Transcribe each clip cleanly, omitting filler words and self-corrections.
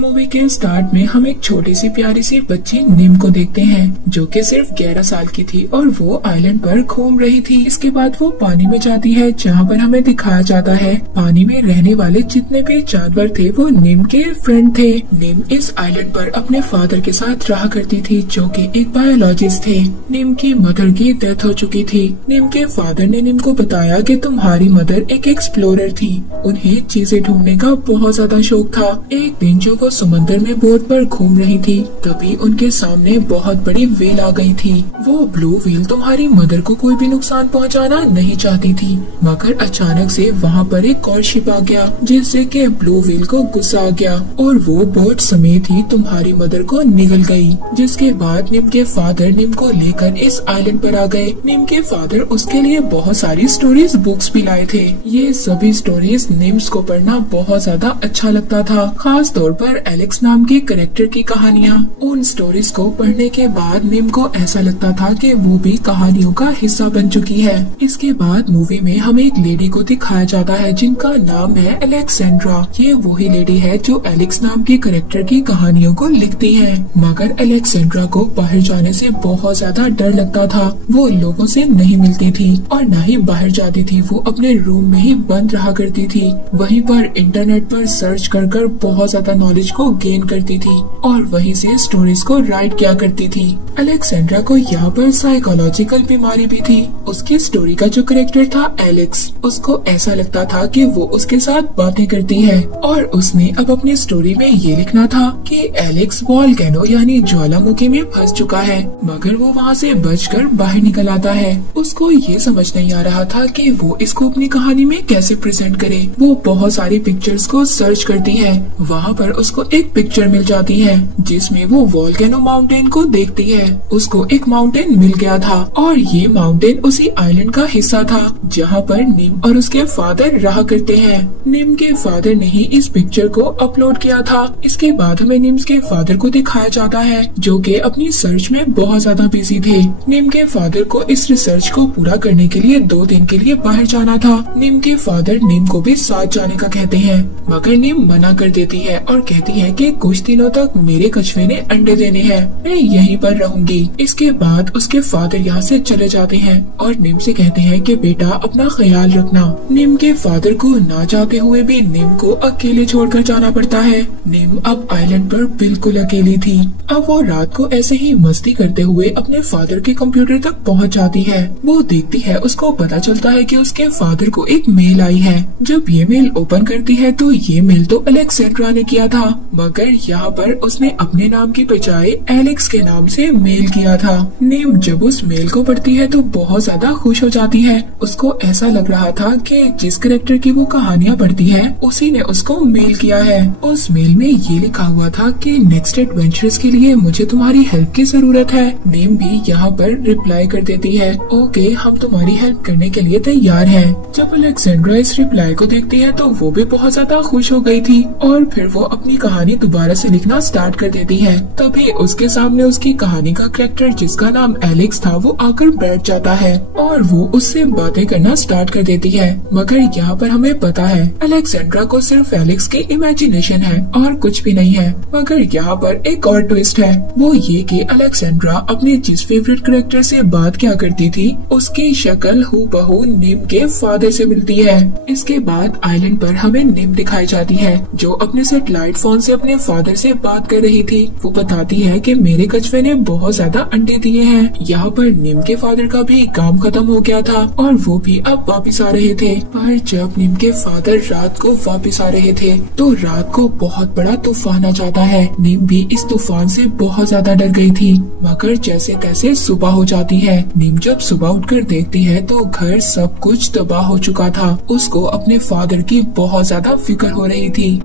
Movie के start में हम एक छोटी सी प्यारी सी बच्ची निम को देखते हैं जो कि सिर्फ 11 साल की थी और वो आइलैंड पर घूम रही थी। इसके बाद वो पानी में जाती है जहाँ पर हमें दिखाया जाता है पानी में रहने वाले जितने भी जानवर थे वो निम के फ्रेंड थे। निम इस आइलैंड पर अपने फादर के साथ रहा करती थी जो कि एक बायोलॉजिस्ट थे। निम की मदर की डेथ हो चुकी थी। निम के फादर ने निम को बताया कि तुम्हारी मदर एक एक्सप्लोरर थी, उन्हें चीजें ढूंढने का बहुत ज्यादा शौक था। एक दिन जो वो समंदर में बोट पर घूम रही थी तभी उनके सामने बहुत बड़ी व्हेल आ गई थी। वो ब्लू व्हेल तुम्हारी मदर को कोई भी नुकसान पहुंचाना नहीं चाहती थी, मगर अचानक से वहाँ पर एक और शिप आ गया जिससे कि ब्लू व्हेल को गुस्सा आ गया और वो बोट समेत ही तुम्हारी मदर को निगल गई। जिसके बाद निम के फादर निम को लेकर इस आइलैंड पर आ गए। निम के फादर उसके लिए बहुत सारी स्टोरीज बुक्स भी लाए थे। ये सभी स्टोरीज निम्स को पढ़ना बहुत ज्यादा अच्छा लगता था, खास तौर पर एलेक्स नाम के कैरेक्टर की कहानियाँ। उन स्टोरीज को पढ़ने के बाद निम को ऐसा लगता था कि वो भी कहानियों का हिस्सा बन चुकी है। इसके बाद मूवी में हमें एक लेडी को दिखाया जाता है जिनका नाम है अलेक्सेंड्रा। ये वही लेडी है जो एलेक्स नाम के कैरेक्टर की कहानियों को लिखती है, मगर अलेक्सेंड्रा को बाहर जाने से बहुत ज्यादा डर लगता था। वो लोगों से नहीं मिलती थी और न ही बाहर जाती थी। वो अपने रूम में ही बंद रहा करती थी। वहीं पर इंटरनेट पर सर्च कर बहुत ज्यादा नॉलेज को गेन करती थी और वहीं से स्टोरीज को राइट किया करती थी। अलेक्सेंड्रा को यहाँ पर साइकोलॉजिकल बीमारी भी थी। उसकी स्टोरी का जो कैरेक्टर था एलेक्स, उसको ऐसा लगता था कि वो उसके साथ बातें करती है और उसने अब अपनी स्टोरी में ये लिखना था कि एलेक्स वॉल्केनो यानी ज्वालामुखी में फंस चुका है, मगर वो वहाँ से बचकर बाहर निकल आता है। उसको ये समझ नहीं आ रहा था कि वो इसको अपनी कहानी में कैसे प्रेजेंट करे। वो बहुत सारी पिक्चर्स को सर्च करती है। वहाँ पर उसको एक पिक्चर मिल जाती है जिसमें वो वॉल्केनो माउंटेन को देखती है। उसको एक माउंटेन मिल गया था और ये माउंटेन उसी आइलैंड का हिस्सा था जहाँ पर निम और उसके फादर रहा करते हैं। निम के फादर ने ही इस पिक्चर को अपलोड किया था। इसके बाद हमें निम के फादर को दिखाया जाता है जो कि अपनी सर्च में बहुत ज्यादा बिजी थे। निम के फादर को इस रिसर्च को पूरा करने के लिए 2 दिन के लिए बाहर जाना था। निम के फादर निम को भी साथ जाने का कहते हैं, मगर निम मना कर देती है और कहती है कि कुछ दिनों तक मेरे कछुए ने अंडे देने हैं, मैं यहीं पर रहूंगी। इसके बाद उसके फादर यहाँ से चले जाते हैं और निम से कहते हैं कि बेटा अपना ख्याल रखना। निम के फादर को ना चाहते हुए भी निम को अकेले छोड़कर जाना पड़ता है। निम अब आइलैंड पर बिल्कुल अकेली थी। अब वो रात को ऐसे ही मस्ती करते हुए अपने फादर के कंप्यूटर तक पहुँच जाती है। वो देखती है, उसको पता चलता है कि उसके फादर को एक मेल आई है। जब ये मेल ओपन करती है तो ये मेल तो अलेक्सेंड्रा ने किया था, मगर यहाँ पर उसने अपने नाम की बजाय एलेक्स के नाम से मेल किया था। निम जब उस मेल को पढ़ती है तो बहुत ज्यादा खुश हो जाती है। उसको ऐसा लग रहा था कि जिस कैरेक्टर की वो कहानियाँ पढ़ती है उसी ने उसको मेल किया है। उस मेल में ये लिखा हुआ था कि नेक्स्ट एडवेंचर्स के लिए मुझे तुम्हारी हेल्प की जरूरत है। निम भी यहाँ पर रिप्लाई कर देती है, ओके हम तुम्हारी हेल्प करने के लिए तैयार हैं। जब अलेक्सेंड्रा इस रिप्लाई को देखती है तो वो भी बहुत ज्यादा खुश हो गई थी और फिर वो अपनी कहानी दोबारा से लिखना स्टार्ट कर देती है। तभी उसके सामने उसकी कहानी का कैरेक्टर जिसका नाम एलेक्स था वो आकर बैठ जाता है और वो उससे बातें करना स्टार्ट कर देती है। मगर यहाँ पर हमें पता है अलेक्सेंड्रा को सिर्फ एलेक्स की इमेजिनेशन है और कुछ भी नहीं है। मगर यहाँ पर एक और ट्विस्ट है, वो ये कि अलेक्सेंड्रा अपने जिस फेवरेट कैरेक्टर से बात क्या करती थी उसकी शक्ल हूबहू निम के फादर से मिलती है। इसके बाद आइलैंड पर हमें निम दिखाई जाती है जो अपने सैटेलाइट फोन से अपने फादर से बात कर रही थी। वो बताती है कि मेरे कछुए ने बहुत ज्यादा अंडे दिए हैं। यहाँ पर निम के फादर का भी काम खत्म हो गया था और वो भी अब वापिस आ रहे थे। पर जब निम के फादर रात को वापिस आ रहे थे तो रात को बहुत बड़ा तूफान आ जाता है। निम भी इस तूफान से बहुत ज्यादा डर गई थी, मगर जैसे तैसे सुबह हो जाती है। निम जब सुबह उठकर देखती है तो घर सब कुछ तबाह हो चुका था। उसको अपने फादर की बहुत ज्यादा फिक्र हो रही थी।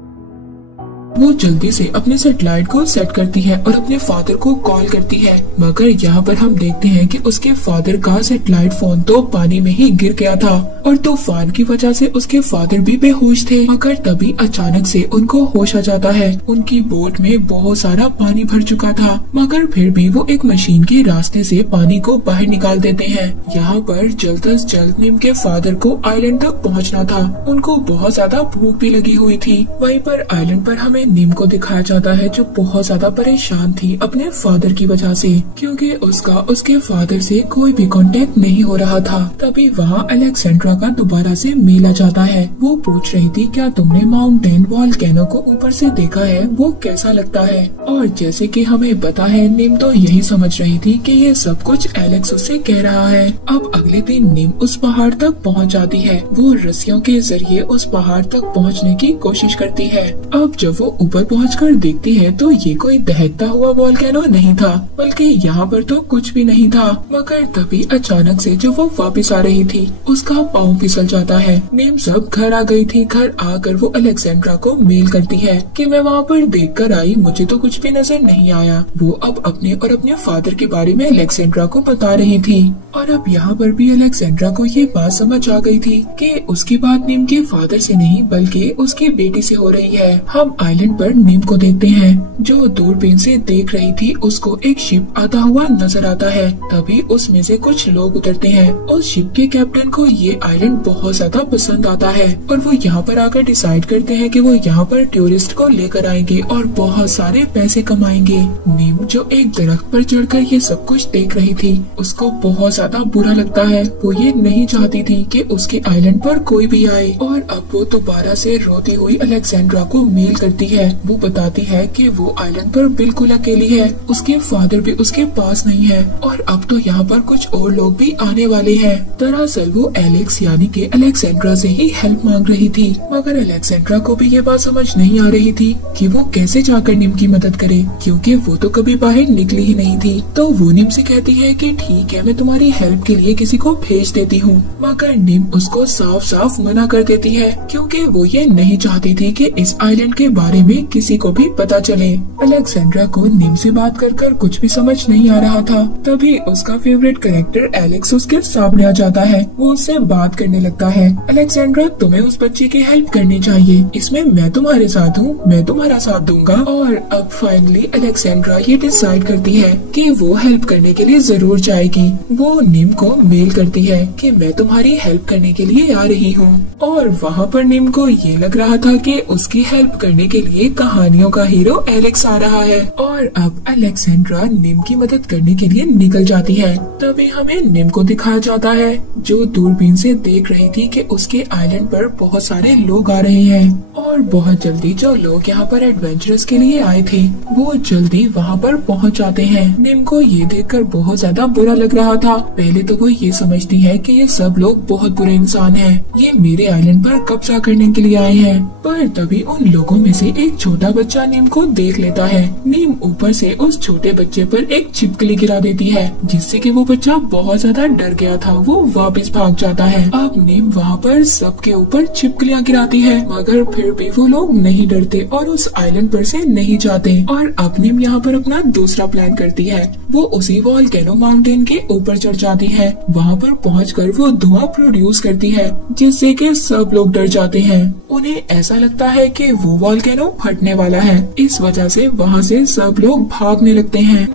वो जल्दी से अपने सैटेलाइट को सेट करती है और अपने फादर को कॉल करती है, मगर यहाँ पर हम देखते हैं कि उसके फादर का सैटेलाइट फोन तो पानी में ही गिर गया था और तूफान की वजह से उसके फादर भी बेहोश थे। मगर तभी अचानक से उनको होश आ जाता है। उनकी बोट में बहुत सारा पानी भर चुका था, मगर फिर भी वो एक मशीन के रास्ते से पानी को बाहर निकाल देते हैं। यहाँ पर जल्द अज जल्द निम के फादर को आइलैंड तक पहुँचना था। उनको बहुत ज्यादा भूख भी लगी हुई थी। वहीं पर आइलैंड पर हमें हमें नीम को दिखाया जाता है जो बहुत ज्यादा परेशान थी अपने फादर की वजह से, क्योंकि उसका उसके फादर से कोई भी कांटेक्ट नहीं हो रहा था। तभी वहाँ अलेक्जेंड्रा का दोबारा से मेल आ जाता है। वो पूछ रही थी क्या तुमने माउंटेन वॉल्केनो को ऊपर से देखा है, वो कैसा लगता है। और जैसे कि हमें पता है नीम तो यही समझ रही थी कि ये सब कुछ एलेक्स उससे कह रहा है। अब अगले दिन नीम उस पहाड़ तक पहुंच जाती है। वो रस्सियों के जरिए उस पहाड़ तक पहुंचने की कोशिश करती है। अब जब वो ऊपर पहुंचकर देखती है तो ये कोई दहकता हुआ वॉल्केनो नहीं था, बल्कि यहाँ पर तो कुछ भी नहीं था। मगर तभी अचानक से जब वो वापस आ रही थी उसका पाँव फिसल जाता है। नीम सब घर आ गई थी। घर आकर वो अलेक्जेंड्रा को मेल करती है कि मैं वहाँ पर देखकर आई, मुझे तो कुछ भी नजर नहीं आया। वो अब अपने और अपने फादर के बारे में अलेक्जेंड्रा को बता रही थी। और अब यहाँ पर भी अलेक्जेंड्रा को ये बात समझ आ गई थी कि उसकी बात नीम के फादर से नहीं बल्कि उसकी बेटी से हो रही है। हम आइलैंड पर नीम को देखते हैं जो दूरबीन से देख रही थी। उसको एक शिप आता हुआ नजर आता है। तभी उसमें से कुछ लोग उतरते हैं। उस शिप के कैप्टन को ये आइलैंड बहुत ज्यादा पसंद आता है और वो यहाँ पर आकर डिसाइड करते हैं कि वो यहाँ पर टूरिस्ट को लेकर आएंगे और बहुत सारे पैसे कमाएंगे। नीम जो एक दरख्त पर चढ़कर ये सब कुछ देख रही थी उसको बहुत ज्यादा बुरा लगता है। वो ये नहीं चाहती थी कि उसके आइलैंड पर कोई भी आए। और अब वो दोबारा से रोती हुई अलेक्जेंड्रा को मेल करती है। वो बताती है कि वो आइलैंड पर बिल्कुल अकेली है, उसके फादर भी उसके पास नहीं है और अब तो यहाँ पर कुछ और लोग भी आने वाले हैं। दरअसल वो एलेक्स यानी कि अलेक्जेंड्रा से ही हेल्प मांग रही थी, मगर अलेक्जेंड्रा को भी ये बात समझ नहीं आ रही थी कि वो कैसे जाकर नीम की मदद करे, क्योंकि वो तो कभी बाहर निकली ही नहीं थी। तो वो नीम से कहती है कि ठीक है मैं तुम्हारी हेल्प के लिए किसी को भेज देती हूँ, मगर नीम उसको साफ साफ मना कर देती है क्योंकि वो ये नहीं चाहती थी कि इस आइलैंड के बारे में किसी को भी पता चले। अलेक्जेंड्रा को नीम से बात कर कुछ भी समझ नहीं आ रहा था। तभी उसका फेवरेट कैरेक्टर एलेक्स उसके सामने आ जाता है। वो उससे बात करने लगता है। अलेक्जेंड्रा तुम्हें उस बच्चे की हेल्प करनी चाहिए, इसमें मैं तुम्हारे साथ हूँ, मैं तुम्हारा साथ दूंगा। और अब फाइनली अलेक्जेंड्रा ये डिसाइड करती है कि वो हेल्प करने के लिए जरूर जाएगी। वो नीम को मेल करती है कि मैं तुम्हारी हेल्प करने के लिए आ रही हूँ। और वहाँ पर नीम को ये लग रहा था कि उसकी हेल्प करने के लिए कहानियों का हीरो एलेक्स आ रहा है। और अब अलेक्जेंड्रा नीम की मदद करने के लिए निकल जाती है। तभी हमें नीम को दिखाया जाता है जो दूरबीन से देख रही थी कि उसके आइलैंड पर बहुत सारे लोग आ रहे हैं। और बहुत जल्दी जो लोग यहाँ पर एडवेंचरस के लिए आए थे वो जल्दी वहाँ पर पहुँच जाते हैं। नीम को ये देखकर बहुत ज्यादा बुरा लग रहा था। पहले तो वो ये समझती है कि ये सब लोग बहुत बुरे इंसान हैं, ये मेरे आइलैंड पर कब्जा करने के लिए आए हैं। पर तभी उन लोगों में से एक छोटा बच्चा नीम को देख लेता है। नीम ऊपर से उस छोटे बच्चे पर एक छिपकली गिरा देती है जिससे कि वो बच्चा बहुत ज्यादा डर गया था। वो वापस भाग जाता है। अब नीम वहाँ पर सबके ऊपर छिपकलियाँ गिराती है, मगर फिर भी वो लोग नहीं डरते और उस आइलैंड पर से नहीं जाते। और अब नीम यहाँ पर अपना दूसरा प्लान करती है। वो उसी वॉल्केनो माउंटेन के ऊपर चढ़ जाती है। वहाँ पर पहुंचकर वो धुआं प्रोड्यूस करती है जिससे कि सब लोग डर जाते हैं। उन्हें ऐसा लगता है कि वो वॉल्केनो फटने वाला है। इस वजह से वहाँ से सब लोग भागने लगते हैं।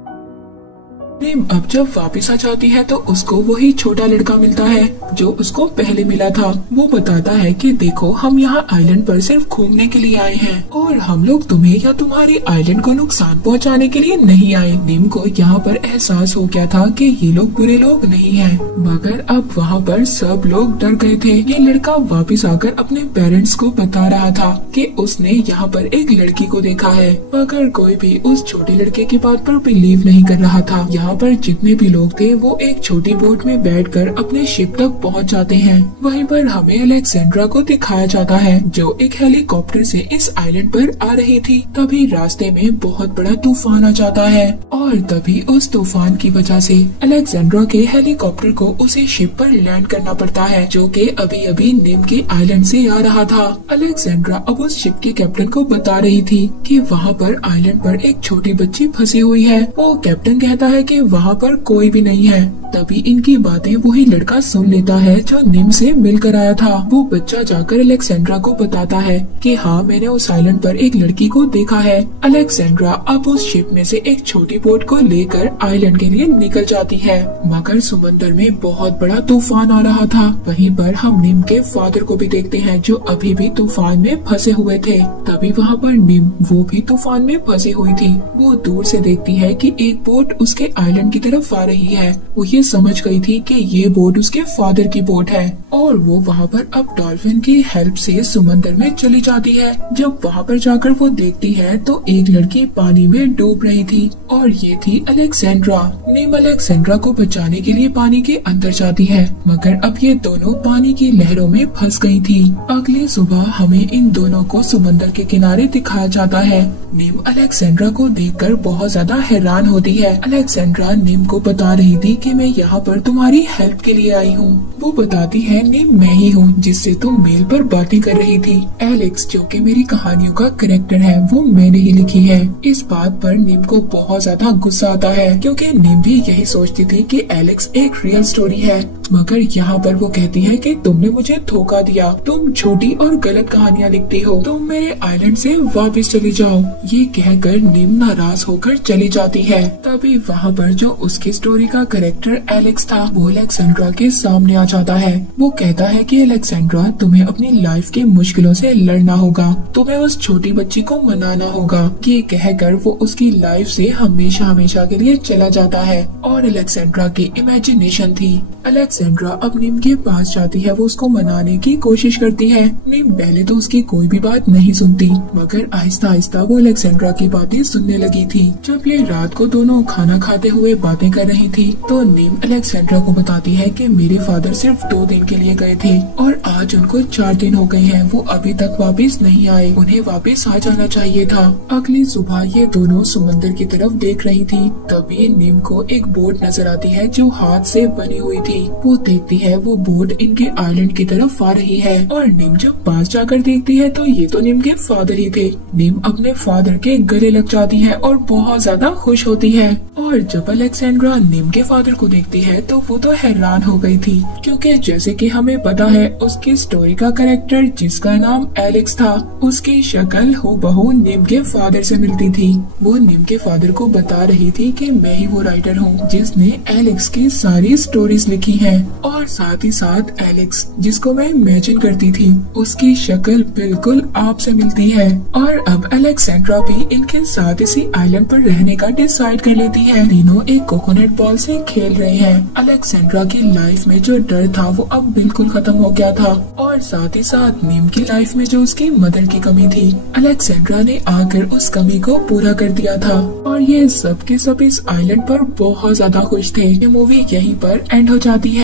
नीम अब जब वापस आ जाती है तो उसको वही छोटा लड़का मिलता है जो उसको पहले मिला था। वो बताता है कि देखो हम यहाँ आइलैंड पर सिर्फ घूमने के लिए आए हैं और हम लोग तुम्हें या तुम्हारे आइलैंड को नुकसान पहुँचाने के लिए नहीं आए। नीम को यहाँ पर एहसास हो गया था कि ये लोग बुरे लोग नहीं हैं, मगर अब वहाँ पर सब लोग डर गए थे। ये लड़का वापस आकर अपने पेरेंट्स को बता रहा था कि उसने यहाँ पर एक लड़की को देखा है, मगर कोई भी उस छोटे लड़के की बात पर बिलीव नहीं कर रहा था। यहाँ पर जितने भी लोग थे वो एक छोटी बोट में बैठकर अपने शिप तक पहुंच जाते हैं। वहीं पर हमें अलेक्जेंड्रा को दिखाया जाता है जो एक हेलीकॉप्टर से इस आइलैंड पर आ रही थी। तभी रास्ते में बहुत बड़ा तूफान आ जाता है और तभी उस तूफान की वजह से अलेक्जेंड्रा के हेलीकॉप्टर को उसी शिप पर लैंड करना पड़ता है जो कि अभी अभी नीम के आइलैंड से आ रहा था। अलेक्जेंड्रा अब उस शिप के कैप्टन को बता रही थी कि वहाँ पर आइलैंड पर एक छोटी बच्ची फंसी हुई है। वो कैप्टन कहता है कि कि वहाँ पर कोई भी नहीं है। तभी इनकी बातें वही लड़का सुन लेता है जो निम से मिलकर आया था। वो बच्चा जाकर अलेक्सेंड्रा को बताता है कि हाँ, मैंने उस आइलैंड पर एक लड़की को देखा है। अलेक्सेंड्रा अब उस शिप में से एक छोटी बोट को लेकर आइलैंड के लिए निकल जाती है, मगर समंदर में बहुत बड़ा तूफान आ रहा था। वहीं पर हम निम के फादर को भी देखते हैं जो अभी भी तूफान में फंसे हुए थे। तभी वहाँ पर निम, वो भी तूफान में फंसी हुई थी। वो दूर से देखती है कि एक बोट उसके आइलैंड की तरफ आ रही है। वो ये समझ गई थी कि ये बोट उसके फादर की बोट है और वो वहाँ पर अब डॉल्फिन की हेल्प से समंदर में चली जाती है। जब वहाँ पर जाकर वो देखती है तो एक लड़की पानी में डूब रही थी और ये थी अलेक्सेंड्रा। निम अलेक्सेंड्रा को बचाने के लिए पानी के अंदर जाती है, मगर अब ये दोनों पानी की लहरों में फंस गई थी। अगली सुबह हमें इन दोनों को समंदर के किनारे दिखाया जाता है। निम अलेक्सेंड्रा को देखकर बहुत ज्यादा हैरान होती है। अलेक्सेंड्रा निम को बता रही थी कि मैं यहाँ पर तुम्हारी हेल्प के लिए आई हूँ। वो बताती है निम, मैं ही हूँ जिससे तुम मेल पर बातें कर रही थी। एलेक्स, जो कि मेरी कहानियों का कैरेक्टर है, वो मैंने ही लिखी है। इस बात पर निम को बहुत ज्यादा गुस्सा आता है क्योंकि निम भी यही सोचती थी कि एलेक्स एक रियल स्टोरी है, मगर यहाँ पर वो कहती है कि तुमने मुझे धोखा दिया, तुम झूठी और गलत कहानियाँ लिखती हो, तुम मेरे आइलैंड से वापस चली जाओ। ये कहकर निम नाराज होकर चली जाती है। तभी वहाँ पर जो उसकी स्टोरी का कैरेक्टर एलेक्स था, वो अलेक्सेंड्रा के सामने आ जाता है। वो कहता है कि अलेक्सेंड्रा, तुम्हें अपनी लाइफ के मुश्किलों से लड़ना होगा, तुम्हें उस छोटी बच्ची को मनाना होगा। ये कहकर वो उसकी लाइफ से हमेशा हमेशा के लिए चला जाता है और अलेक्सेंड्रा की इमेजिनेशन थी। अलेक्सेंड्रा अब निम के पास जाती है, वो उसको मनाने की कोशिश करती है। निम पहले तो उसकी कोई भी बात नहीं सुनती, मगर आहिस्ता आहिस्ता वो अलेक्सेंड्रा की बातें सुनने लगी थी। जब ये रात को दोनों खाना खाते हुए बातें कर रही थी तो निम अलेक्सेंड्रा को बताती है कि मेरे फादर सिर्फ 2 दिन के लिए गए थे और आज उनको 4 दिन हो गए हैं, वो अभी तक वापस नहीं आए, उन्हें वापस आ जाना चाहिए था। अगली सुबह ये दोनों समंदर की तरफ देख रही थी। तभी निम को एक बोट नजर आती है जो हाथ से बनी हुई थी। वो देखती है वो बोट इनके आइलैंड की तरफ आ रही है और निम जब पास जाकर देखती है तो ये तो निम के फादर ही थे। निम अपने फादर के गले लग जाती है और बहुत ज्यादा खुश होती है। और जब अलेक्सेंड्रा निम के फादर को देखती है तो वो तो हैरान हो गई थी, क्योंकि जैसे कि हमें पता है उसकी स्टोरी का कैरेक्टर जिसका नाम एलेक्स था, उसकी शक्ल हूबहू निम के फादर से मिलती थी। वो निम के फादर को बता रही थी कि मैं ही वो राइटर हूँ जिसने एलेक्स की सारी स्टोरीज लिखी है और साथ ही साथ एलेक्स जिसको मैं इमेजिन करती थी, उसकी शक्ल बिल्कुल आपसे मिलती है। और अब अलेक्सेंड्रा भी इनके साथ इसी आइलैंड पर रहने का डिसाइड कर लेती है। तीनों एक कोकोनट बॉल से खेल रहे हैं। अलेक्सेंड्रा की लाइफ में जो डर था वो अब बिल्कुल खत्म हो गया था और साथ ही साथ निम की लाइफ में जो उसकी मदर की कमी थी, अलेक्सेंड्रा ने आकर उस कमी को पूरा कर दिया था। और ये सब के सब इस आइलैंड पर बहुत ज्यादा खुश थे। ये मूवी यहीं पर एंड हो जाती है।